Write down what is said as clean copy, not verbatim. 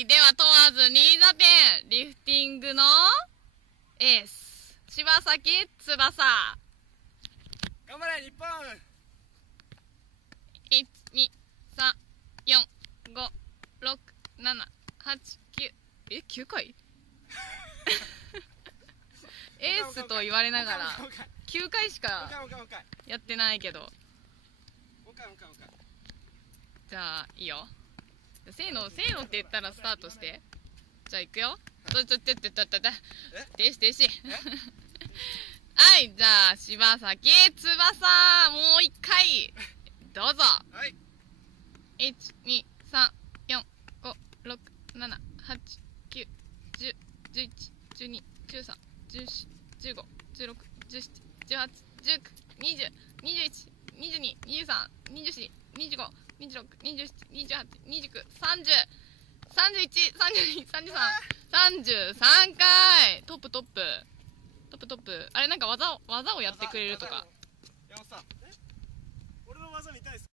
い、では問わず新座店リフティングのエース柴崎翼。頑張れ日本。1234567899回エースと言われながら9回しかやってないけど、じゃあいいよ。せーのせーのって言ったらスタートして。じゃあいくよ。停止停止はい、じゃあ柴崎翼、もう一回どうぞ。はい、33回。トップトップトップトップ。あれなんか技をやってくれるとか。山本さん、俺の技見たいです。